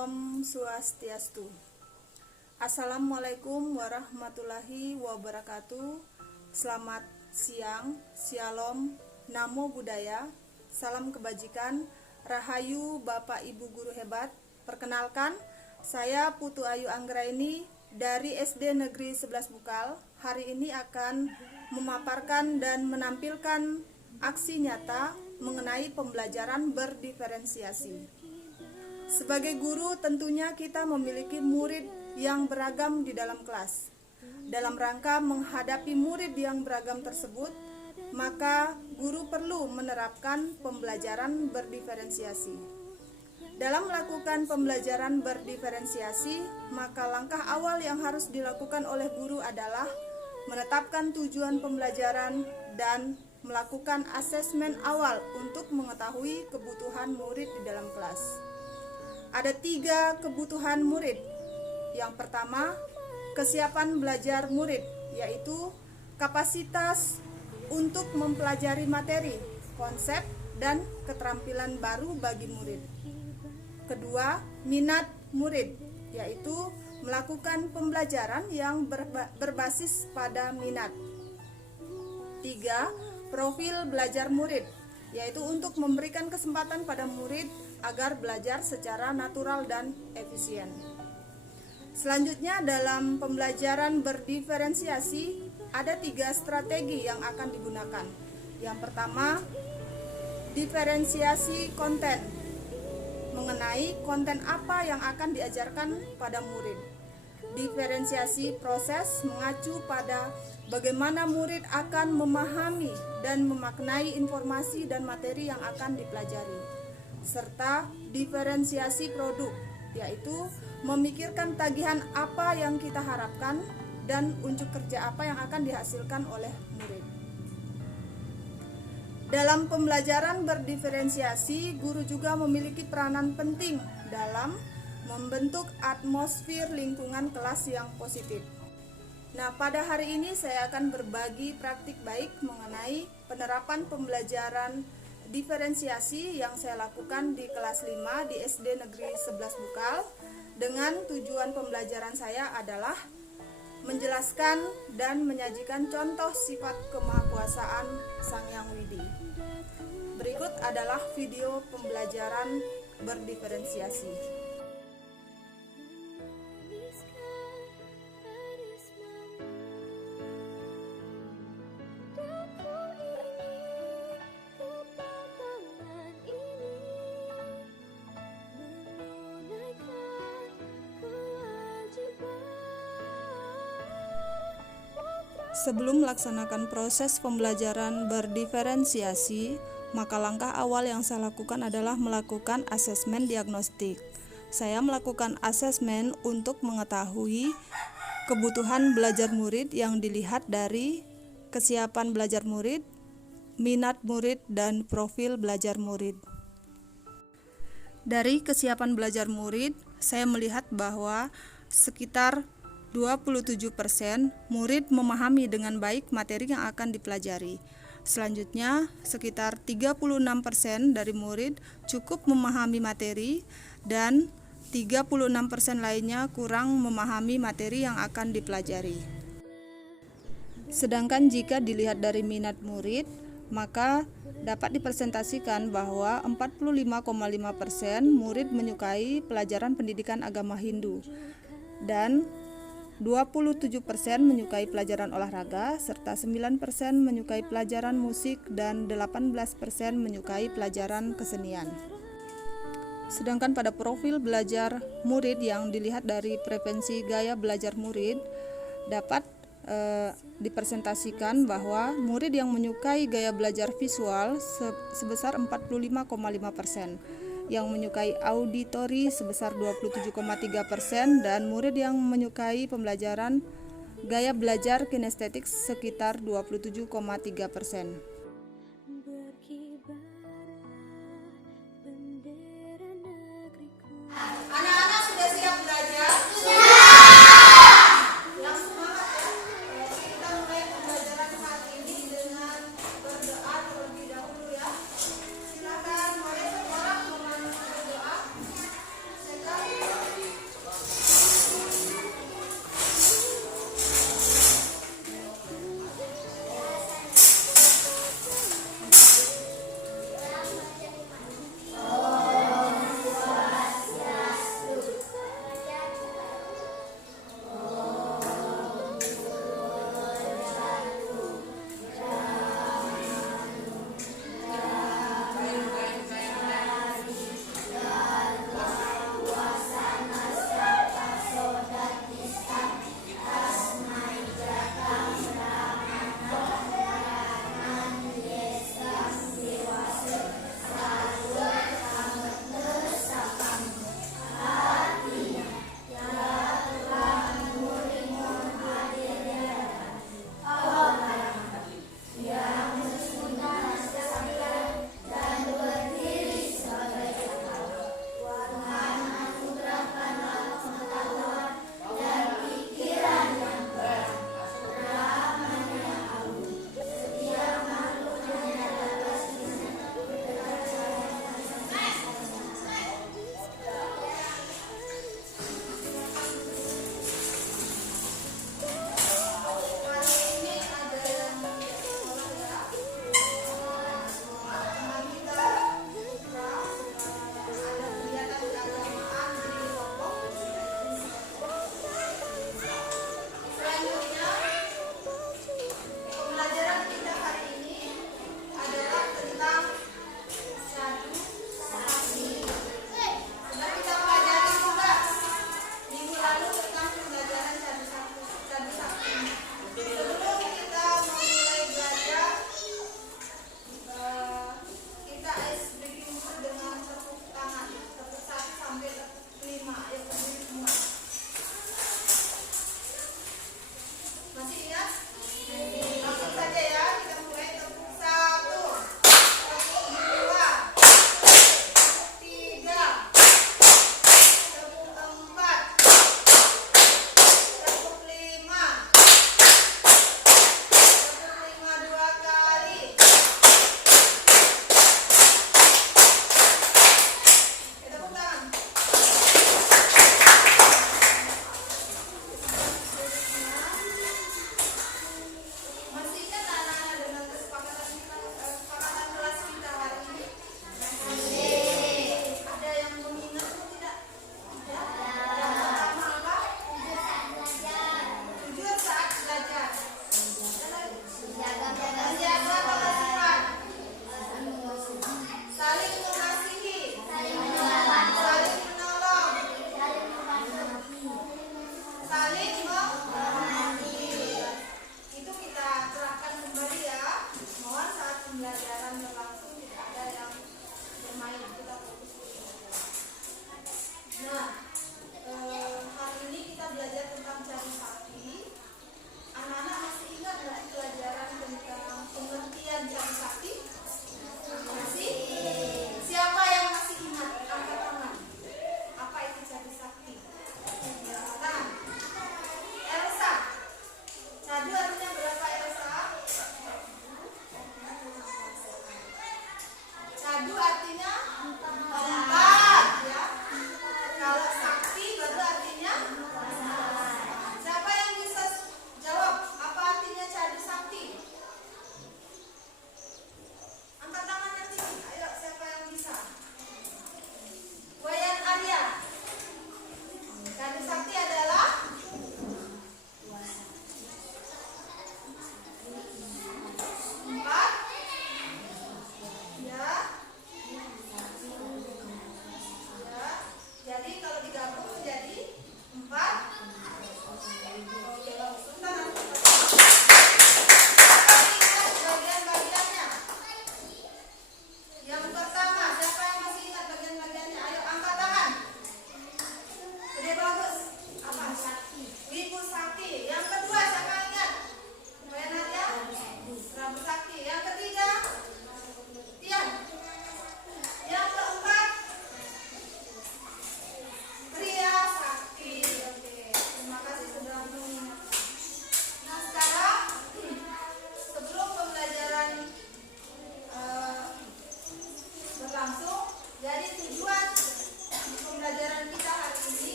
Om Swastiastu. Assalamualaikum warahmatullahi wabarakatuh. Selamat siang, Shalom, Namo Buddhaya, salam kebajikan, Rahayu Bapak Ibu Guru hebat. Perkenalkan, saya Putu Ayu Anggraini dari SD Negeri 11 Bukal. Hari ini akan memaparkan dan menampilkan aksi nyata mengenai pembelajaran berdiferensiasi. Sebagai guru, tentunya kita memiliki murid yang beragam di dalam kelas. Dalam rangka menghadapi murid yang beragam tersebut, maka guru perlu menerapkan pembelajaran berdiferensiasi. Dalam melakukan pembelajaran berdiferensiasi, maka langkah awal yang harus dilakukan oleh guru adalah menetapkan tujuan pembelajaran dan melakukan asesmen awal untuk mengetahui kebutuhan murid di dalam kelas. Ada 3 kebutuhan murid. Yang pertama, kesiapan belajar murid, yaitu kapasitas untuk mempelajari materi, konsep, dan keterampilan baru bagi murid. Kedua, minat murid, yaitu melakukan pembelajaran yang berbasis pada minat. 3, profil belajar murid, yaitu untuk memberikan kesempatan pada murid agar belajar secara natural dan efisien. Selanjutnya, dalam pembelajaran berdiferensiasi ada 3 strategi yang akan digunakan. Yang pertama, diferensiasi konten, mengenai konten apa yang akan diajarkan pada murid. Diferensiasi proses mengacu pada bagaimana murid akan memahami dan memaknai informasi dan materi yang akan dipelajari. Serta diferensiasi produk, yaitu memikirkan tagihan apa yang kita harapkan dan unjuk kerja apa yang akan dihasilkan oleh murid. Dalam pembelajaran berdiferensiasi, guru juga memiliki peranan penting dalam membentuk atmosfer lingkungan kelas yang positif. Nah, pada hari ini saya akan berbagi praktik baik mengenai penerapan pembelajaran diferensiasi yang saya lakukan di kelas 5 di SD Negeri 11 Bukal. Dengan tujuan pembelajaran saya adalah menjelaskan dan menyajikan contoh sifat kemahakuasaan Sang Hyang Widi. Berikut adalah video pembelajaran berdiferensiasi. Sebelum melaksanakan proses pembelajaran berdiferensiasi, maka langkah awal yang saya lakukan adalah melakukan asesmen diagnostik. Saya melakukan asesmen untuk mengetahui kebutuhan belajar murid yang dilihat dari kesiapan belajar murid, minat murid, dan profil belajar murid. Dari kesiapan belajar murid, saya melihat bahwa sekitar 27% murid memahami dengan baik materi yang akan dipelajari. Selanjutnya, sekitar 36% dari murid cukup memahami materi dan 36% lainnya kurang memahami materi yang akan dipelajari. Sedangkan jika dilihat dari minat murid, maka dapat dipresentasikan bahwa 45,5% murid menyukai pelajaran pendidikan agama Hindu dan 27% menyukai pelajaran olahraga, serta 9% menyukai pelajaran musik, dan 18% menyukai pelajaran kesenian. Sedangkan pada profil belajar murid yang dilihat dari preferensi gaya belajar murid, dapat dipresentasikan bahwa murid yang menyukai gaya belajar visual sebesar 45,5%, yang menyukai auditori sebesar 27,3%, dan murid yang menyukai pembelajaran gaya belajar kinestetik sekitar 27,3%. Anak-anak sudah siap belajar? Yang semangat ya. Kita mulai pembelajaran saat ini dengan berdoa terlebih dahulu ya. Silakan, mari semua orang berdoa.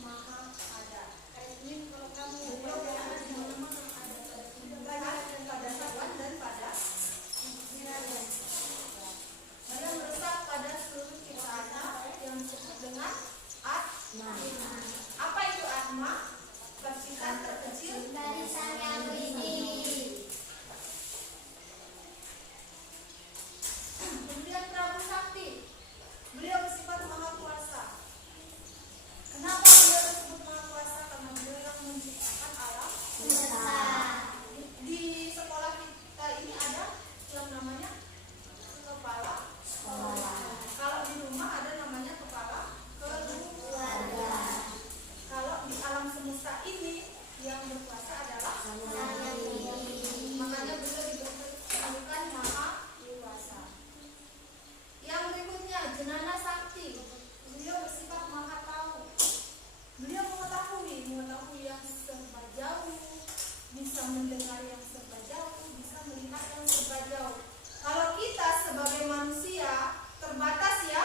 Maha Ada. Kalau kamu beliau berada di mana-mana, ada pada hewan dan pada binatang. Beliau meresap pada seluruh ciptaannya yang disebut dengan Atma. Apa itu Atma? Percikan terkecil dari Sang Yang Widi. Kemudian Prabu Sakti, beliau bersifat maha kuasa. Kenapa beliau disebut maha kuasa? Karena beliau yang menciptakan alam semesta. Di sekolah kita ini ada yang namanya kepala sekolah. Kalau di rumah ada namanya kepala keluarga. Kalau di alam semesta ini yang berkuasa adalah Sang Yang Widi. Makanya beliau dijulukan maha kuasa. Yang berikutnya Jenana Sakti, beliau bersifat maha tahu. Beliau mengetahui yang serba jauh, bisa mendengar yang serba jauh, bisa melihat yang serba jauh. Kalau kita sebagai manusia terbatas ya,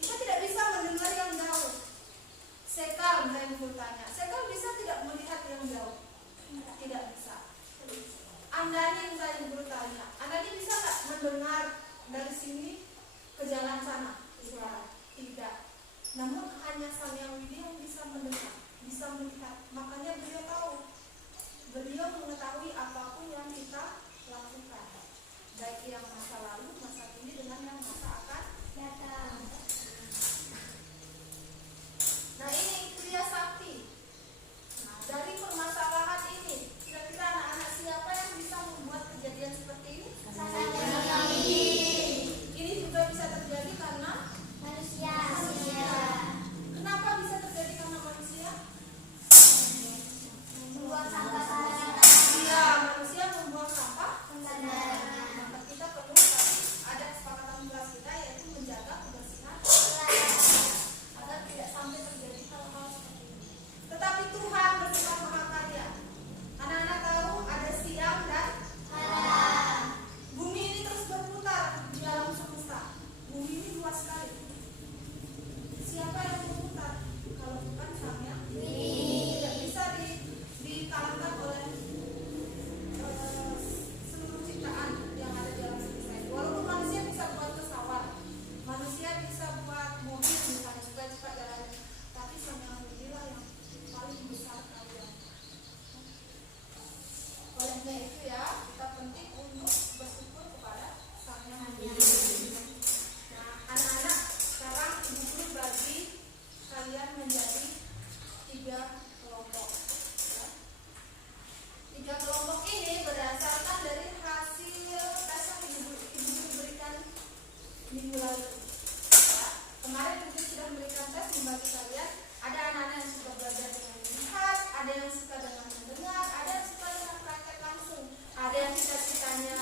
kita tidak bisa mendengar yang jauh. Sekal saya bertanya, Sekal bisa tidak melihat yang jauh? Tidak bisa. Andani saya bertanya, Andani bisa nggak mendengar dari sini ke jalan sana suara? Tidak. Namun hanya Sang Yang Widi yang bisa mendengar, bisa melihat. Makanya beliau tahu. Beliau mengetahui apapun yang kita lakukan, baik yang masa lalu, masa kini dengan yang masa akan datang. Nah ini Kriya Sakti. Nah, dari permasalahan ini, kira-kira anak-anak siapa yang bisa membuat kejadian seperti ini? Sang Yang Widi. Ini juga bisa terjadi karena manusia. Kenapa bisa terjadi karena manusia? Membuang sampah sembarangan. Iya, manusia membuang sampah sembarangan. Maka kita perlu ada kesepakatan kelas kita, yaitu menjaga kebersihan agar tidak sampai terjadi hal-hal seperti ini. Tetapi Tuhan bersifat maha kaya. Anak-anak tahu ada siang dan malam. Bumi ini terus berputar di alam semesta. Bumi ini luas sekali. Siapa yang berputar? Kalau bukan Sang Yang Widi. Tidak bisa dikalahkan oleh seluruh ciptaan yang ada di alam semesta ini. Walaupun manusia bisa buat pesawat, manusia bisa buat mobil misalnya supaya cepat jalan, tapi Sang Yang Widi lah yang paling besar kalian. Olehnya itu ya, kita penting untuk bersyukur kepada Sang Yang Widi. Nah, anak-anak, sekarang ibu guru bagi kalian menjadi 3 kelompok. Ya. 3 kelompok ini berdasarkan dari hasil tes yang ibu guru berikan minggu lalu. Ya. Kemarin ibu sudah memberikan tes membagi kalian. Ada anak-anak yang suka belajar dengan melihat, ada yang suka dengan mendengar, ada yang suka dengan praktek langsung, ada yang cita-citanya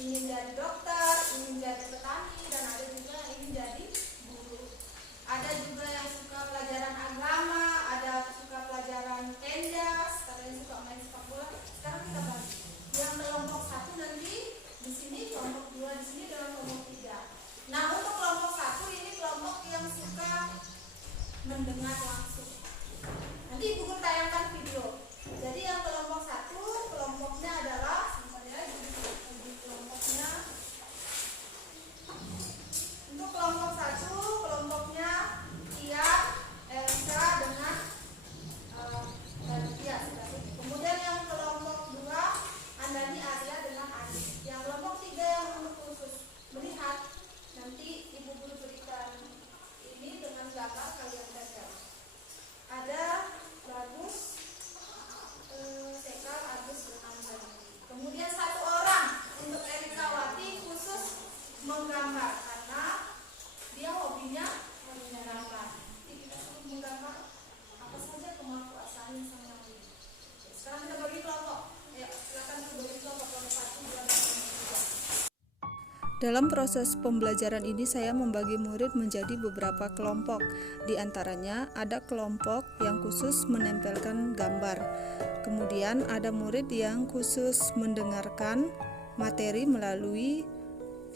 ingin jadi dokter, ingin jadi petani, dan ada juga yang ingin jadi guru. Ada juga yang suka pelajaran agama, ada suka pelajaran tendas, ada yang suka main sepak bola. Sekarang kita bagi. Yang kelompok 1 nanti di sini, kelompok 2 di sini, dan kelompok 3. Nah, untuk kelompok 1 ini kelompok yang suka mendengar langsung. Nanti ibu guru tayangkan video. Jadi yang kelompok 1 kelompoknya adalah kelompoknya untuk kelompok 1 kelompoknya Tian, Elsa dengan Tias. Kemudian yang kelompok 2 Andani, Arya dengan Adi. Yang kelompok 3 yang untuk khusus melihat, nanti ibu guru berikan ini dengan gambar kalian baca. Ada Bagus, Sekal, Agus, dan Andani. Kemudian 1 orang untuk Erikawati khusus menggambar karena dia hobinya menggambar. Jadi kita suruh menggambar apa saja kemampuan Sang Yang Widi. Sekarang kita bagi kelompok. Ya, silakan bagi kelompok 1, 2, dan 3. Dalam proses pembelajaran ini saya membagi murid menjadi beberapa kelompok. Di antaranya ada kelompok yang khusus menempelkan gambar. Kemudian ada murid yang khusus mendengarkan materi melalui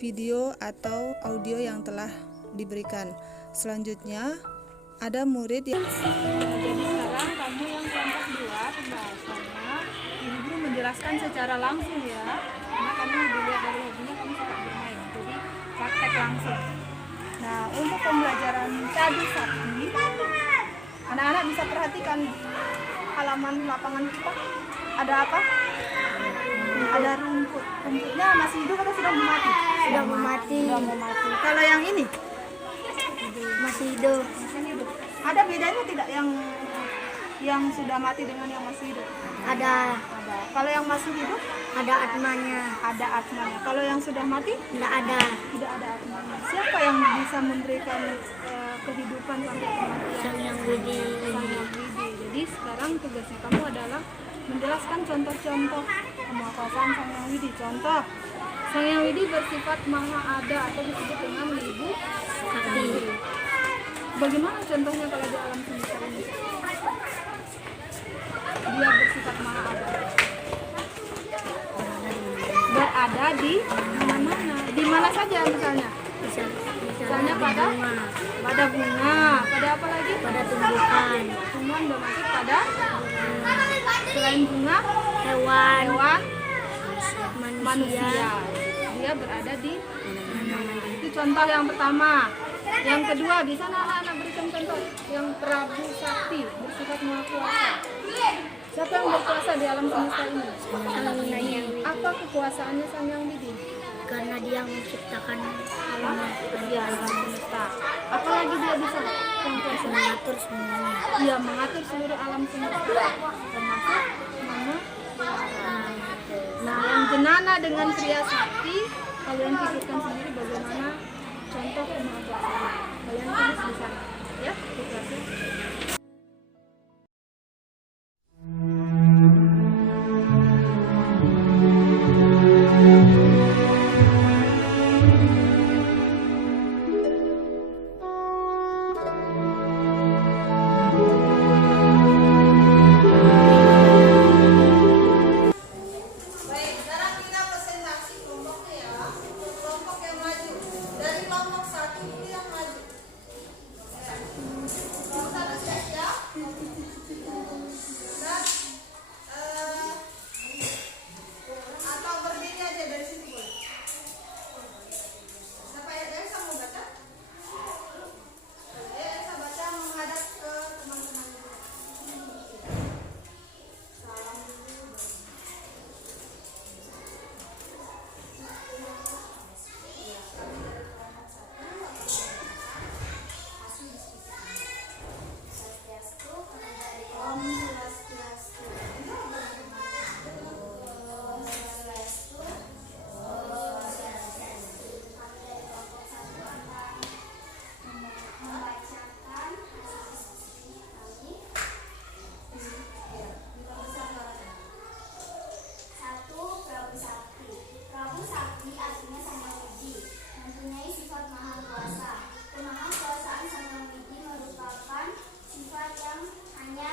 video atau audio yang telah diberikan. Selanjutnya ada murid yang jadi sekarang kamu yang kelompok 2 pembahasannya Ibu Guru menjelaskan secara langsung ya, karena kamu dilihat dari hobinya kamu suka bermain, jadi praktek langsung. Nah, untuk pembelajaran tadi Sakti, anak-anak bisa perhatikan halaman lapangan kita ada apa? Ada rumput. Rumputnya masih hidup atau sudah mau mati? Sudah mau mati. Sudah mau mati. Kalau yang ini Masih hidup. masih hidup. Ada bedanya tidak yang sudah mati dengan yang masih hidup? Ada Kalau yang masih hidup atmanya. ada atmanya. Kalau yang sudah mati Tidak ada. tidak ada atmanya. Siapa yang bisa memberikan kehidupan sampai kematian? Sang Yang Widi. Sang Yang Widi. Jadi sekarang tugasnya kamu adalah menjelaskan contoh-contoh kemahakuasaan Sang Yang Widi. Contoh, Sang Yang Widi bersifat maha ada atau disebut dengan Wibu Sakti. Bagaimana contohnya kalau di alam semesta ini? Dia bersifat maha ada. Berada di mana-mana. Di mana saja misalnya? Misalnya pada bunga, pada apa lagi? Pada tumbuhan, Tumbuhan bermaksud pada selain bunga, hewan, hewan, manusia. manusia. Dia berada di mana-mana. Itu contoh yang pertama. Yang kedua, di sana anak-anak berikan contoh. Yang Prabu Sakti bersifat maha kuasa. Siapa yang berkuasa di alam semesta ini? Sang Yang Widi. Apa kekuasaannya Sang Yang Widi? Karena dia menciptakan alam Dia alam semesta. Apalagi dia bisa yang kuasa? mengatur semuanya. Dia mengatur seluruh alam semesta, termasuk mana? Nah, yang jenana dengan pria sakti, kalian pikirkan sendiri bagaimana contoh kemahakuasaan. Kalian tulis di sana, ya, di kelasnya. Baik, sekarang kita presentasi kelompoknya ya. Kelompok yang maju. Dari kelompok 1 dulu yang maju. Kelompok 1 sudah siap? Dan atau berdiri aja dari situ boleh. Siapa yang Elsa mau baca? Elsa baca menghadap ke teman-teman dulu. Salam dulu. Prabu Sakti. Prabu Sakti artinya Sang Yang Widi, mempunyai sifat maha kuasa. Kemahakuasaan Sang Yang Widi merupakan sifat yang hanya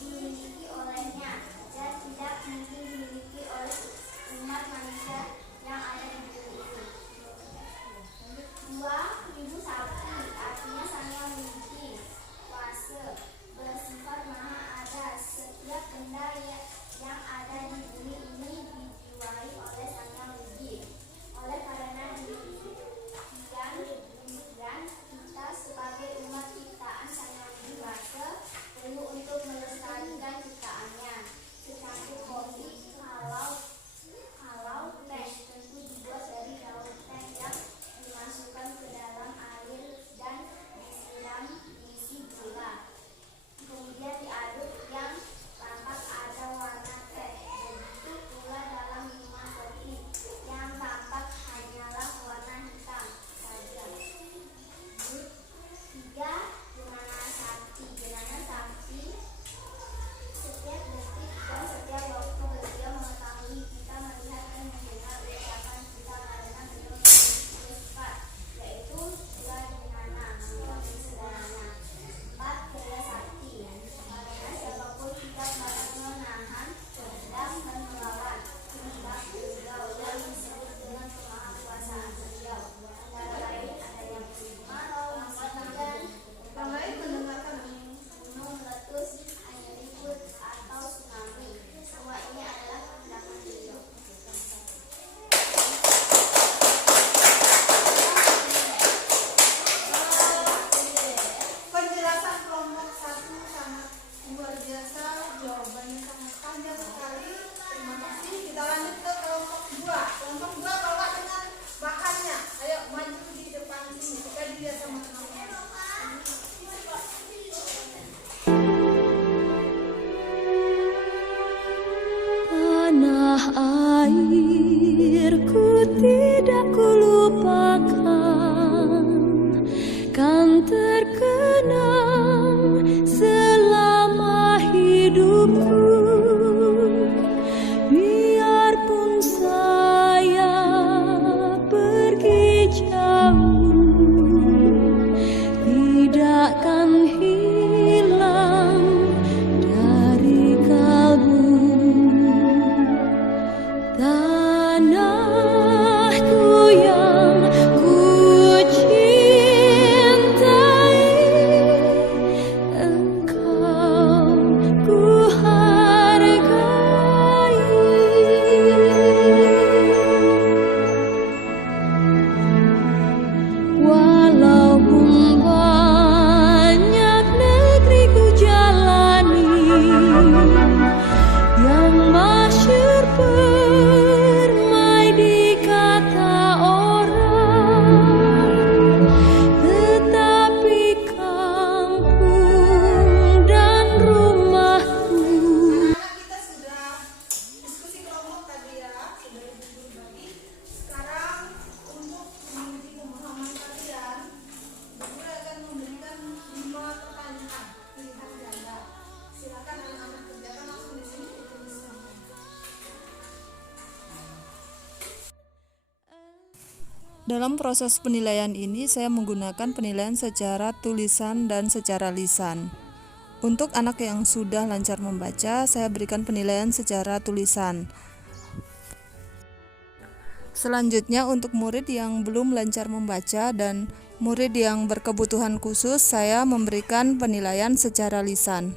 dimiliki olehnya dan tidak mungkin dimiliki oleh umat manusia yang ada di bumi ini. 2. Wibu Sakti artinya Sang Yang Widi, kuasa, bersifat maha ada. Setiap benda yang ada di bumi ini dijiwai oleh Sang Yang Widi. Oleh karena demikian kita sebagai umat ciptaan Sang Yang Widi Kuasa perlu untuk melestarikan ciptaannya. Secantik kopi, kalau teh tentu dibuat dari daun teh yang dimasukkan ke dalam air dan disiram diisi gula. Kemudian diaduk yang tampak ada warna teh. Begitu pula dalam minuman kopi yang tampak hanyalah warna hitam saja. 3. Jenana Sakti. Jenana Sakti setiap detik dan setiap waktu beliau mengetahui Dalam proses penilaian ini saya menggunakan penilaian secara tulisan dan secara lisan. Untuk anak yang sudah lancar membaca, saya berikan penilaian secara tulisan. Selanjutnya untuk murid yang belum lancar membaca dan murid yang berkebutuhan khusus, saya memberikan penilaian secara lisan.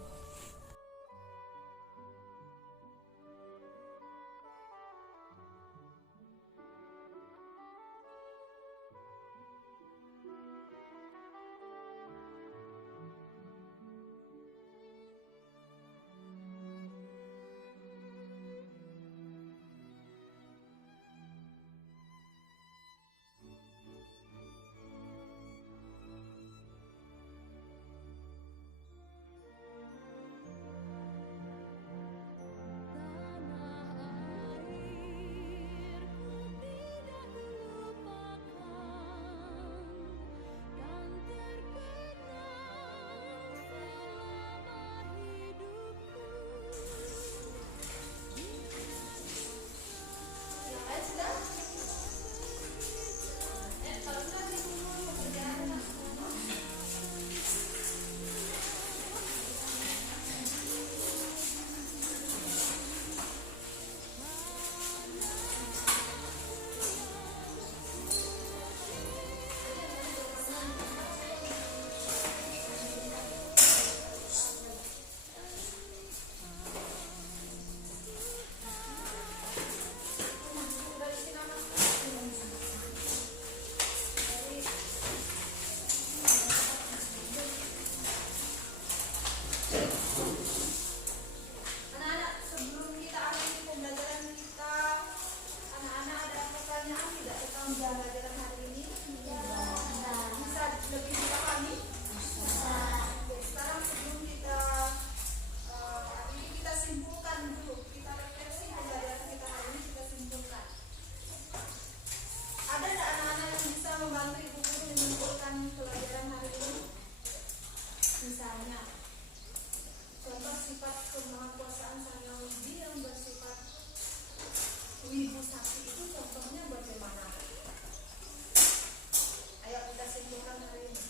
Misalnya, contoh sifat kemahakuasaan Sang Hyang Widi yang bersifat wibu sakti itu contohnya bagaimana? Ayo kita simpulkan hari ini.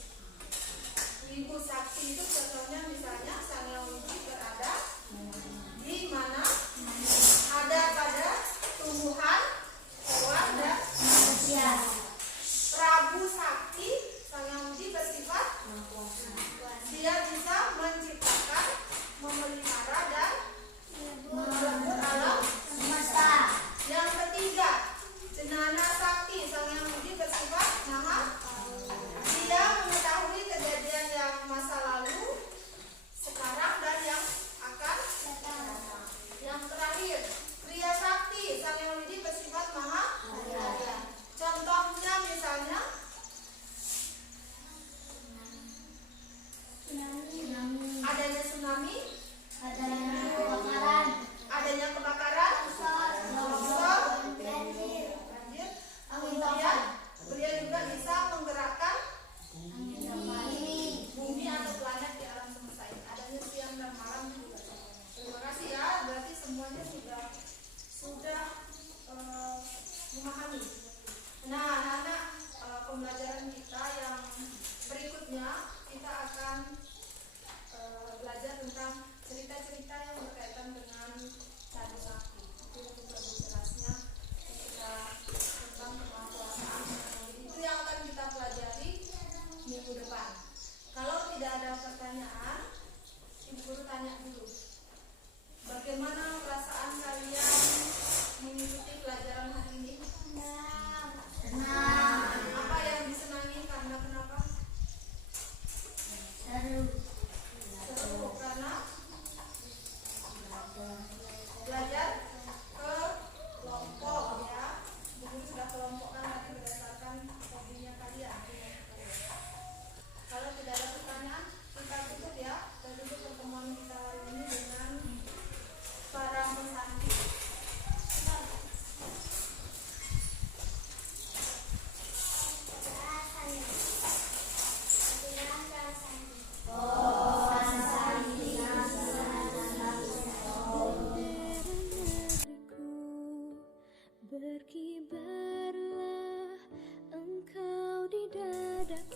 Wibu sakti itu contohnya misalnya Sang Hyang Widi berada di mana? Ada pada tumbuhan, hewan, dan manusia. Prabu sakti Sang Hyang Widi bersifat dia bisa menciptakan, memelihara dan melebur alam semesta. Yang ketiga, Cenana sakti Sang Hyang Widi bersifat maha. Dia mengetahui kejadian yang masa lalu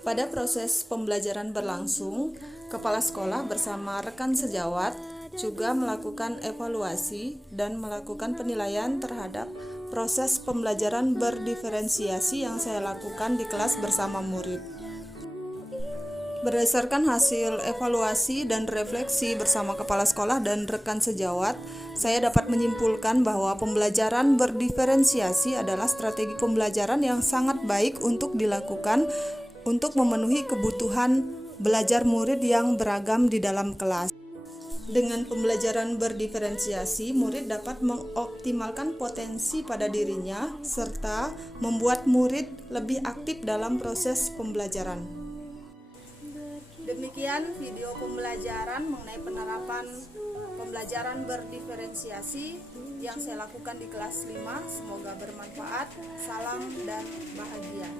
Pada proses pembelajaran berlangsung, kepala sekolah bersama rekan sejawat juga melakukan evaluasi dan melakukan penilaian terhadap proses pembelajaran berdiferensiasi yang saya lakukan di kelas bersama murid. Berdasarkan hasil evaluasi dan refleksi bersama kepala sekolah dan rekan sejawat, saya dapat menyimpulkan bahwa pembelajaran berdiferensiasi adalah strategi pembelajaran yang sangat baik untuk dilakukan untuk memenuhi kebutuhan belajar murid yang beragam di dalam kelas. Dengan pembelajaran berdiferensiasi, murid dapat mengoptimalkan potensi pada dirinya serta membuat murid lebih aktif dalam proses pembelajaran. Demikian video pembelajaran mengenai penerapan pembelajaran berdiferensiasi yang saya lakukan di kelas 5. Semoga bermanfaat. Salam dan bahagia.